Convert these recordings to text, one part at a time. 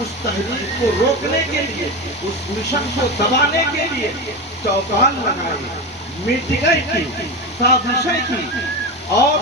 اس تحریک کو روکنے کے لیے، اس مشن کو دبانے کے لیے چوپال لگائی، میٹنگیں کی، سازشیں کی، اور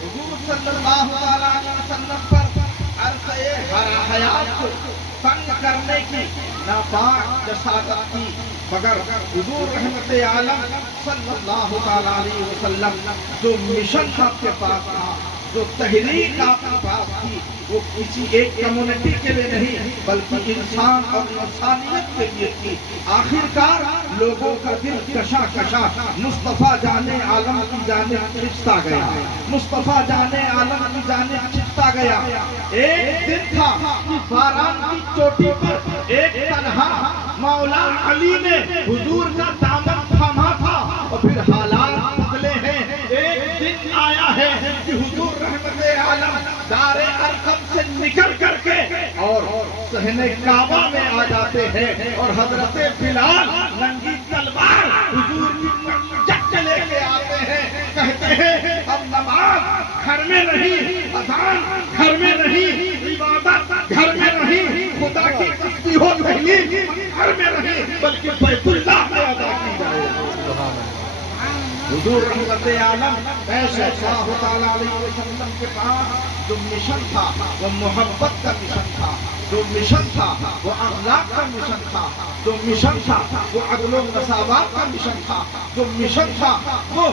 حضور صلی اللہ علیہ وسلم پر عرصۂ حیات کو تنگ کرنے کی ناپاک جسارت کی، مگر حضور رحمت عالم صلی اللہ علیہ وسلم جو مشن آپ کے پاس تھا، جو تحریک آپ کے پاس تھی، وہ کسی ایک کمیونٹی کے لیے نہیں بلکہ انسان اور انسانیت کے لیے تھی۔ آخرکار لوگوں کا دل کشا کشا مصطفیٰ جان عالم کی جانب کھنچتا گیا، مصطفیٰ جان عالم کی جانب کھنچتا گیا۔ ایک دن تھا کہ باران کی چوٹی پر ایک تنہا مولا علی نے حضور کا دامن تھاما تھا، اور پھر حالات بدلے ہیں۔ ایک دن آیا ہے کہ حضور رحمت عالم دار ارقم سے نکل کر کے اور صحن کعبہ میں آ جاتے ہیں، اور حضرت بلال ننگی تلوار حضور کی جٹ لے کے آتے ہیں، کہتے ہیں اب نماز گھر میں نہیں، اذان گھر میں نہیں، عبادت گھر میں نہیں، خدا کی کشتی ہو نہیں گھر میں نہیں بلکہ بیت اللہ میں ادا کی جائے۔ حضور رحمت عالم صلی اللہ تعالیٰ علیہ وسلم کے پاس جو مشن تھا وہ محبت کا مشن تھا، جو مشن تھا وہ اخلاق کا مشن تھا، جو مشن تھا وہ عدل و مساوات کا مشن تھا، جو مشن تھا وہ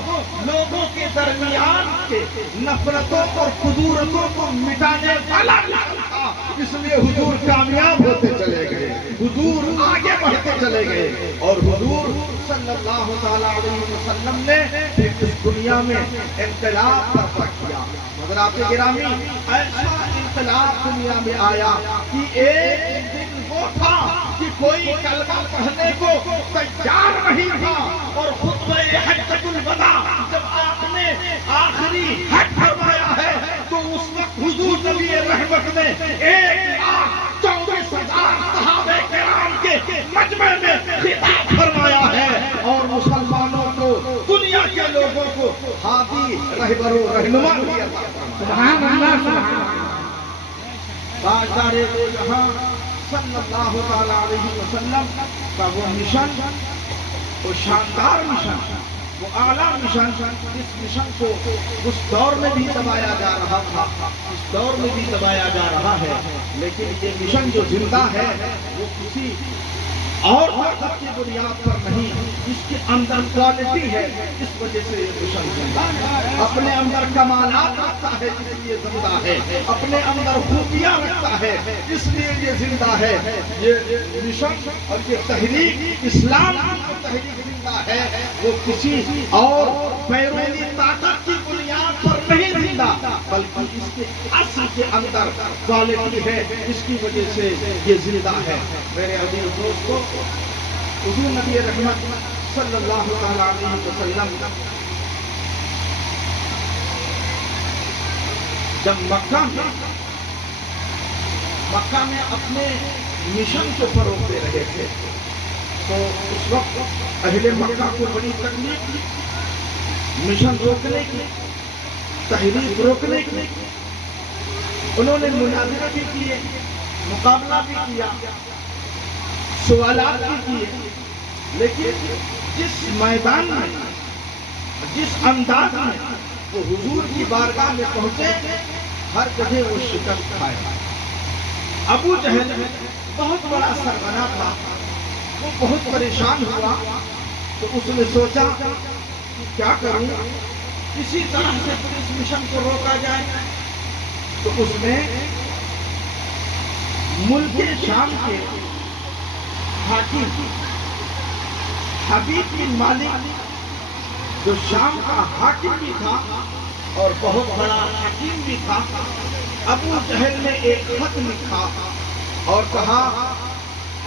لوگوں کے درمیان کے نفرتوں اور کدورتوں کو مٹانے والا مشن تھا۔ اس لیے حضور کامیاب ہوتے چلے گئے، حضور آگے بڑھتے چلے گئے، اور حضور صلی اللہ تعالیٰ علیہ وسلم نے اس دنیا میں انقلاب برپا کیا۔ حضرات گرامی، ایسا انقلاب دنیا میں آیا کہ ایک دن وہ تھا کہ کوئی کلمہ پڑھنے کو تیار نہیں تھا، اور خطبہ حجۃ الوداع جب آپ نے آخری حج فرمایا ہے تو اس وقت حضور نبی رحمت نے 1,14,000 صحابہ کرام کے مجمع میں خطاب فرمایا ہے، اور مسلمانوں کو، دنیا کے لوگوں کو ہادی، رہبر و رہنما کیا۔ سبحان اللہ، سبحان اللہ۔ تاجدار دو جہاں صلی اللہ تعالیٰ علیہ وسلم کا وہ مشن، وہ شاندار مشن، وہ اعلیٰ مشن، اس مشن کو اس دور میں بھی دبایا جا رہا تھا، اس دور میں بھی دبایا جا رہا ہے، لیکن یہ مشن جو زندہ ہے وہ کسی اور طاقت کی بنیاد پر نہیں، اس کے اندر کوالٹی ہے، اس وجہ سے یہ مشن زندہ ہے۔ اپنے اندر کمالات رکھتا ہے اس لیے زندہ ہے، اپنے اندر خوبیاں رکھتا ہے اس لیے یہ زندہ ہے۔ یہ مشن اور یہ تحریک، اسلام کی جو تحریک زندہ ہے وہ کسی اور بیرونی طاقت کی بنیاد پر نہیں زندہ، بلکہ اس کے اصل کے اندر کوالٹی ہے، اس کی وجہ سے یہ زندہ ہے۔ میرے عزیز دوستو، حضور نبی رحمت صلی اللہ تعالیٰ علیہ وسلم جب مکہ میں اپنے مشن کو فروغ دے رہے تھے تو اس وقت اہل مکہ کو بڑی تکلیف تھی، مشن روکنے کی، تحریک روکنے کی۔ انہوں نے مناظرہ بھی کیے، مقابلہ بھی کیا، سوالات بھی کیے، لیکن جس میدان میں، جس انداز میں وہ حضور کی بارگاہ میں پہنچے، ہر جگہ وہ شکست کھائے۔ ابو جہل بہت بڑا سرغنہ تھا، وہ بہت پریشان ہوا، تو اس نے سوچا کہ کیا کروں، کسی طرح سے اس مشن کو روکا جائے۔ تو اس نے ملک شام کے حاکم حبیب بن مالک، جو شام کا حاکم بھی تھا اور بہت بڑا حکیم بھی تھا، ابو جہل نے ایک خط لکھا اور کہا،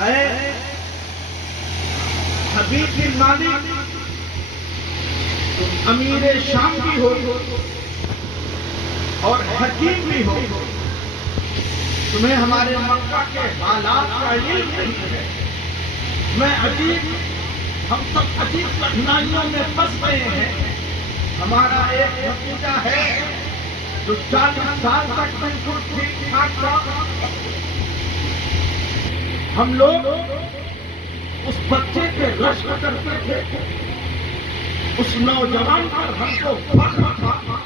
اے حبیب بن مالک، تم امیر شام بھی ہو اور حکیم بھی ہو، تمہیں ہمارے مکہ کے حالات کا علم نہیں ہے، میں عجیب، ہم سب عجیب کٹھنائیوں میں پھنس گئے ہیں۔ ہمارا ایک بھتیجا ہے جو 40 سال تک بالکل ٹھیک ٹھاک تھا، ہم لوگ اس بچے پہ رشک کرتے تھے، اس نوجوان پر ہم کو فخر تھا،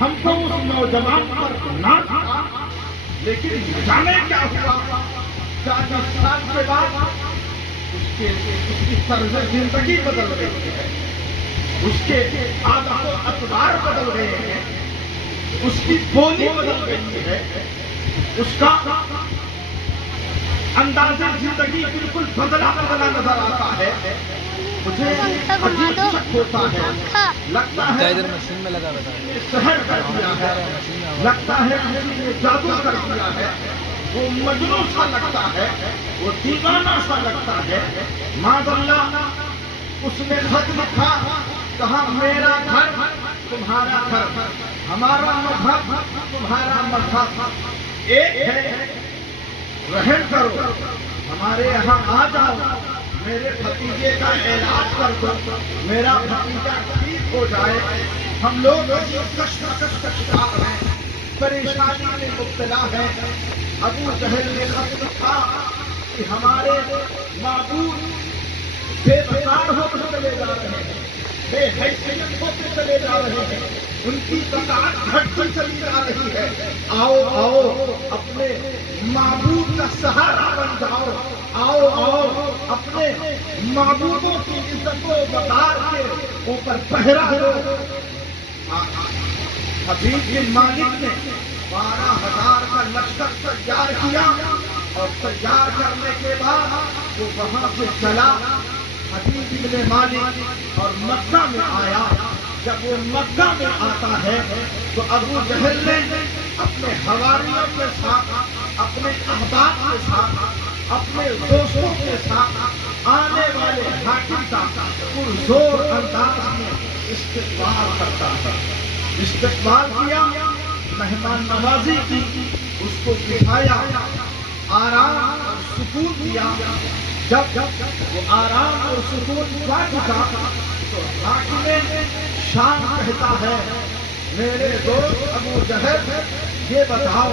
ہم کو اس نوجوان پر ناز تھا، لیکن جانے کیا ہوا 40 سال کے بعد اس کی طرز زندگی بدل گئی ہے، اس کے عادات و اقدار بدل گئے ہیں، اس کی بولی بدل گئی ہے، اس کا انداز زندگی بالکل بدلا بدلا نظر آتا ہے۔ مجھے عجیب شک ہوتا ہے، لگتا ہے مشین میں لگا رہا سحر کر دیا ہے، لگتا ہے کسی نے جادو کر دیا ہے، وہ مجنوں سا لگتا ہے، وہ دیوانہ سا لگتا ہے۔ معاذ اللہ، اس نے خط لکھا، کہا میرا گھر تمہارا گھر، ہمارا مذہب تمہارا مذہب ایک ہے، رحم کرو، ہمارے یہاں آ جاؤ، میرے بھتیجے کا علاج کر دو، میرا بھتیجا ٹھیک ہو جائے۔ ہم لوگ کشمکش کا شکار ہیں، پریشانی میں مبتلا ہیں۔ ابو جہل نے خط لکھا کہ ہمارے معبود بے وقار ہوتے چلے جا رہے ہیں، بے حیثیت ہوتے چلے جا رہے ہیں، ان کی بقاعت گھٹتی چلی جا رہی ہے۔ آؤ آؤ اپنے معبود کا سہارا بن جاؤ، آؤ آؤ اپنے معبودوں کی عزت و وقار کے اوپر پہرا دو۔ حبیب بن مالک نے 12,000 کا لشکر تیار کیا، اور تیار کرنے کے بعد وہ وہاں سے چلا حبیب بن مالک اور مکہ میں آیا۔ جب وہ مکہ میں آتا ہے تو ابو جہل نے اپنے حواریوں کے ساتھ، اپنے احباب کے ساتھ، اپنے دوستوں کے ساتھ آنے والے حاکم کا پرزور انداز میں استقبال کرتا ہے۔ استقبال کیا، مہمان نوازی کی، اس کو بٹھایا، آرام اور سکون دیا۔ جب وہ آرام اور سکون پا چکا تو حاکم شام کہتا ہے، میرے دوست ابو جہل، یہ بتاؤ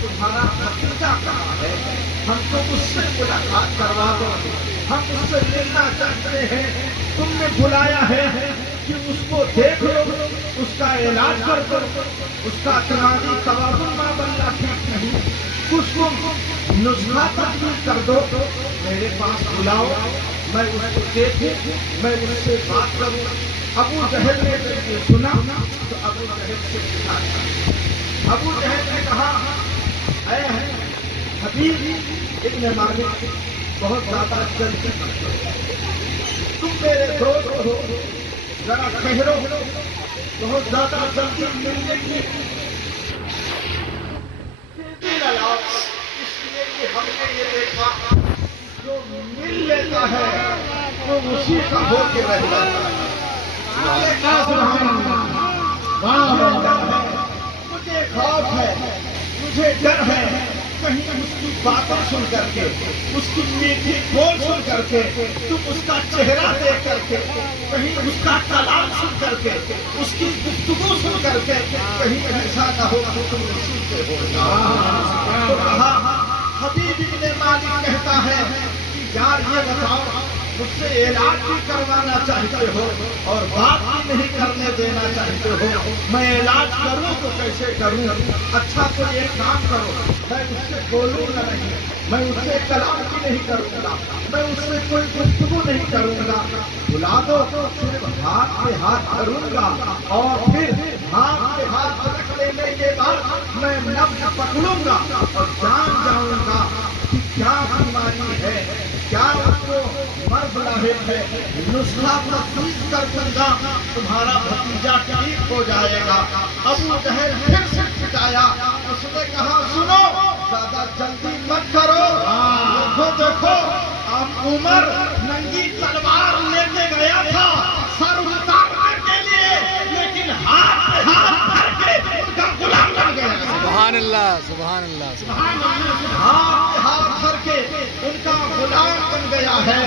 تمہارا بھتیجا کہاں ہے؟ ہم کو اس سے ملاقات کروا دو، ہم اس سے ملنا چاہتے ہیں۔ تم نے بلایا ہے کہ اس کو دیکھ لو، اس کا علاج کر دو، اس کا دماغی توازن معاملہ ٹھیک نہیں، کچھ تم نسخہ تجویز کر دو، میرے پاس بلاؤ، میں اس کو دیکھوں، میں اس سے بات کروں۔ ابو جہل نے جب یہ سنا تو ابو جہل سے پوچھا، ابو جہل نے کہا، اے حبیب ابن مالک، بہت زیادہ جلدی کرتے ہو، تم میرے دوست ہو، ذرا ٹھہرو، بہت زیادہ جلدی ملنے کی اس لیے کہ ہم نے یہ دیکھا جو مل لیتا ہے وہ اسی کا ہو کے رہ جاتا ہے۔ مجھے خوف ہے، مجھے ڈر ہے، کہیں اس کی باتیں سن کر کے، اس کی میٹھی بول سن کر کے، تم اس کا چہرہ دیکھ کر کے، کہیں اس کا کلام سن کر کے، اس کی گفتگو سن کر کے، کہیں ایسا نہ ہو کہ تم اسی سے ہو جاؤ۔ تو کہا، حبیب ابن مالک کہتا ہے کہ یار یہ بتاؤ، مجھ سے علاج بھی کروانا چاہتے ہو اور بات بھی نہیں کرنے دینا چاہتے ہو، میں علاج کروں تو کیسے کروں؟ اچھا تو ایک کام کرو، میں اس سے بولوں گا نہیں، میں اس سے کلام بھی نہیں کروں گا، میں اس سے کوئی گفتگو نہیں کروں گا، بلا دو، صرف ہاتھ پہ ہاتھ کروں گا، اور پھر ہاتھ پہ ہاتھ رکھ لینے کے بعد میں نبض پکڑوں گا اور جان جاؤں گا کہ کیا بیماری ہے، کیا اس کو مرض لاحق ہے، نسخہ تجویز کر دوں گا، تمہارا بھتیجا ٹھیک ہو جائے گا۔ ابو جہل پھر سے کھٹایا، اس نے کہا، سنو، زیادہ جلدی مت کرو، دیکھو عمر ننگی تلوار لے کے گیا تھا سر اتارنے کے لیے، لیکن ہاتھ کر کے ان کا غلام بن گیا۔ سبحان اللہ، سبحان اللہ، ہاتھ کر کے ان کا غلام بن گیا ہے۔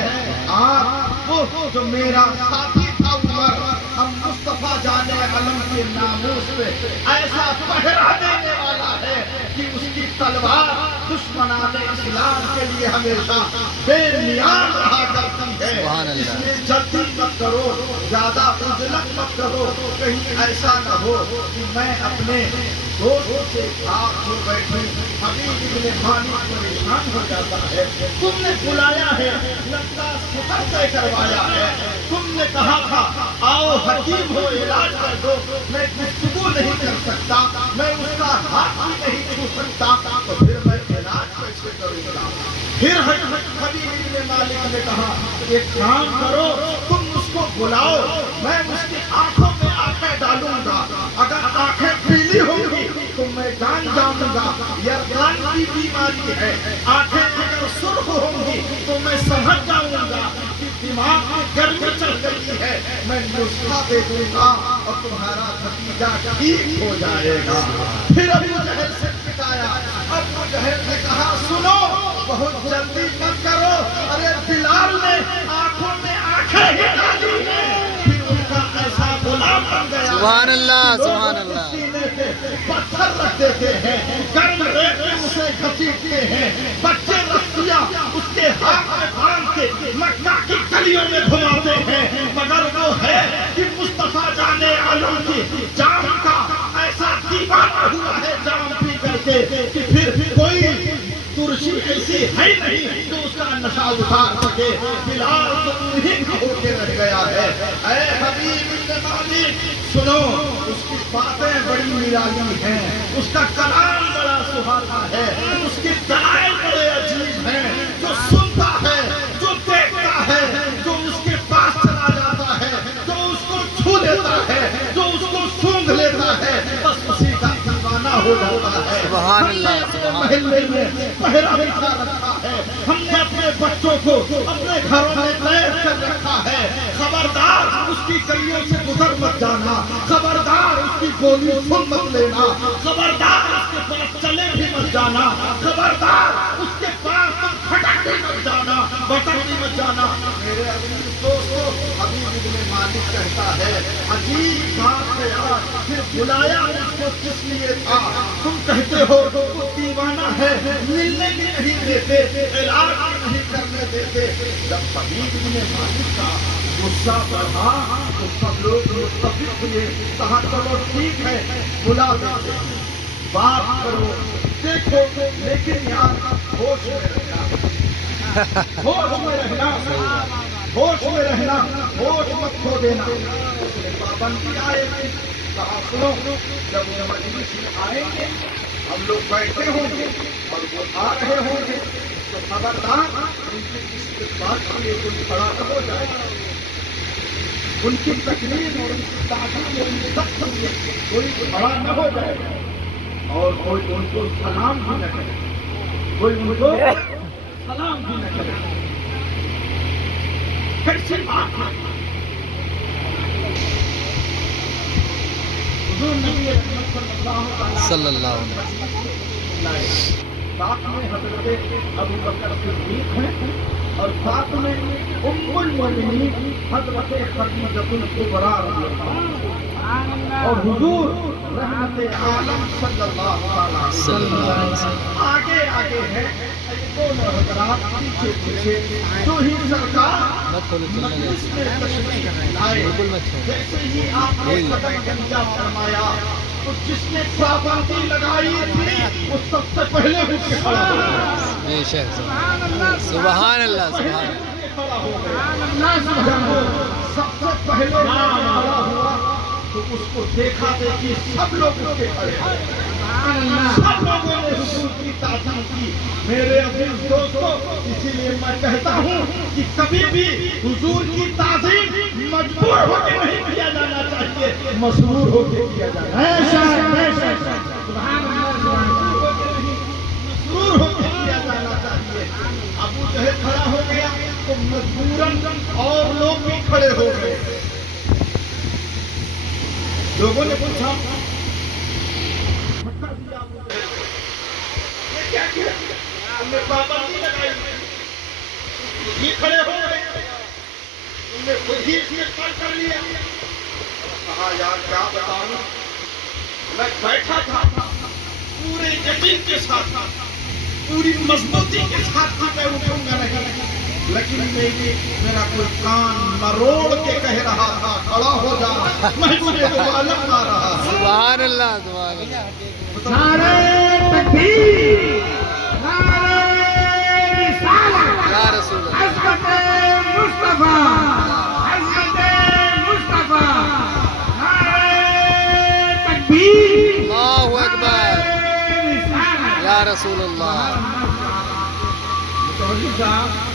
وہ جو میرا ساتھی تھا عمر، ہم مصطفیٰ جان علم کے ناموس پہ ایسا پہرا دینے والا ہے کہ اس کی تلوار دشمنان اسلام کے لیے ہمیشہ بے نیاز رہا کرتی ہے۔ سبحان اللہ۔ اس لیے جلدی مت کرو، زیادہ عجلت مت کرو، کہیں ایسا نہ ہو کہ میں اپنے دوست سے بھاگ ہو بیٹھوں۔ حبیب ابن مالک پریشان ہو جاتا ہے، تم نے بلایا ہے، لگتا سفر طے کروایا ہے، تم نے کہا تھا آؤ حکیم ہو علاج کر دو، میں گفتگو نہیں کر سکتا، میں اس کا ہاتھ بھی نہیں چھو سکتا، تو پھر میں علاج کیسے کروں گا؟ پھر حبیب ابن مالک نے کہا ایک کام کرو، تم اس کو بلاؤ، میں اس کی آنکھوں میں آنکھیں ڈالوں گا، اگر آنکھیں پیلی ہوں گی تو میں جان جاؤں گا یرغان کی بیماری ہے، آنکھیں اگر سرخ ہوں گی تو میں سمجھ جاؤں گا کہ دماغ میں گرمی چل گئی ہے، میں نسخہ دے دوں گا اور تمہارا بھتیجا ٹھیک ہو جائے گا۔ پھر ابو جہل سے ٹکایا، ابو جہل نے کہا سنو بہت جلدی مت کرو، ارے بلال نے آنکھوں میں آنکھیں ہی ڈالی ہیں، پھر ان کا ایسا غلام بن گیا۔ سبحان اللہ، سبحان اللہ۔ پتھر رکھ دیتے ہیں، گرم ریت میں اسے گھسیٹتے ہیں، بچے رسیاں اس کے ہاتھ میں باندھ کے مکہ کی گلیوں میں گھماتے ہیں، مگر وہ ہے کہ مصطفیٰ جان عالم کی جام کا ایسا دیوانہ ہوا ہے جام پی کر کے کہ پھر کوئی ترشی ایسی ہے نہیں جو اس کا نشہ اتار سکے۔ بلال تو انہیں ہو کے رہ گیا ہے۔ اے حبیب ابن مالک سنو، اس کی باتیں بڑی نرالی ہیں، اس کا کلام بڑا سہانا ہے، اس کے دلائل بڑے عجیب ہیں، جو سنتا ہے، جو دیکھتا ہے، جو اس کے پاس چلا جاتا ہے، جو اس کو چھو لیتا ہے، جو اس کو سونگھ لیتا ہے، بس اسی کا دیوانہ ہو جاتا ہے۔ سبحان اللہ، سبحان اللہ۔ محلے میں پہرا بٹھا رکھا ہے، ہم نے اپنے بچوں کو اپنے گھروں میں قید کر رکھا ہے، خبردار اس کی گلیوں سے گزر مت جانا، خبردار اس کی گولی سن مت لینا، خبردار اس کے پاس چلے بھی مت جانا، خبردار اس کے پاس تم کھٹک بھی مت جانا، بٹک بھی مت جانا۔ میرے عزیز دوستو، حبیب ابن مالک کہتا ہے عجیب بات ہے یار، پھر بلایا اس کو کس لیے تھا؟ تم کہتے ہو وہ دیوانہ ہے، ملنے بھی نہیں دیتے، علاج بھی نہیں کرنے دیتے۔ جب حبیب ابن مالک کا غصہ بڑھا تو سب لوگ متفق ہوئے، کہا چلو ٹھیک ہے بلا دیتے ہیں، بات کرو دیکھو، لیکن یار ہوش میں رہنا، ہوش میں رہنا، ہوش میں رہنا، ہوش مت کھو دینا۔ پابندی آئے گی، کہا سنو جب وہ مجلس میں آئیں گے ہم لوگ بیٹھے ہوں گے اور وہ آ رہے ہوں گے تو خبردار ان کی استقبال کے لیے کوئی کھڑا نہ ہو جائے، ان کی تقریر اور ان کی تعلیم اور ان کی سخت میں کوئی کھڑا نہ ہو جائے اور کوئی ان کو سلام بھی نہ کرے، کوئی ان کو سلام بھی نہ کرے۔ کیسی بات ہے؟ حضور نبی اکرم صلی اللہ علیہ وسلم ساتھ میں حضرت ابو بکر صدیق ہیں اور ساتھ میں ام المؤمنین حضرت خدیجہ الکبریٰ رضی اللہ عنہا اور حضور رحمت عالم صلی اللہ علیہ وسلم آگے آگے ہیں، دونوں حضرات پیچھے پیچھے، جو ہی سرکار مجلس میں تشریف لائے، جیسے ہی آپ نے قدم گنجا فرمایا تو جس نے پابندی لگائی تھی وہ سب سے پہلے اٹھ کے کھڑا ہو گیا۔ بے شک، سبحان اللہ، سبحان اللہ، سبحان اللہ۔ جب وہ سب سے پہلے کھڑا ہوا تو اس کو دیکھا دیکھی سب لوگ اس کے کھڑے ہوئے، سب لوگوں نے حضور کی تعظیم کی۔ میرے عزیز دوستو، اسی لیے میں کہتا ہوں کہ کبھی بھی حضور کی تعظیم مجبور ہو کے نہیں کیا جانا چاہیے، مسرور ہو کے کیا جانا چاہیے، مسرور ہو کے کیا جانا چاہیے۔ ابو جہل کھڑا ہو گیا تو مجبوراً اور لوگ بھی کھڑے ہو گئے۔ لوگوں نے پوچھا کیا کیا؟ تم نے پابندی لگائی، خود ہی کھڑے ہو گئے، تم نے خود ہی استقبال کر لیا۔ کہا یار کیا بتاؤں، میں بیٹھا تھا پورے یقین کے ساتھ، پوری مضبوطی کے ساتھ میں اٹھوں گا نہیں، لیکن میرا کوئی کان مروڑ کے کہہ رہا تھا کھڑا ہو جا، میں تجھے معلوم آ رہا تھا۔ سبحان اللہ سبحان اللہ۔ نعرہ تکبیر، نعرہ رسالت، یا رسول اللہ، عظمت مصطفیٰ، عظمت مصطفیٰ، نعرہ تکبیر، اللہ اکبر، رسالت۔ یا رسول اللہ۔ متوجہ صاحب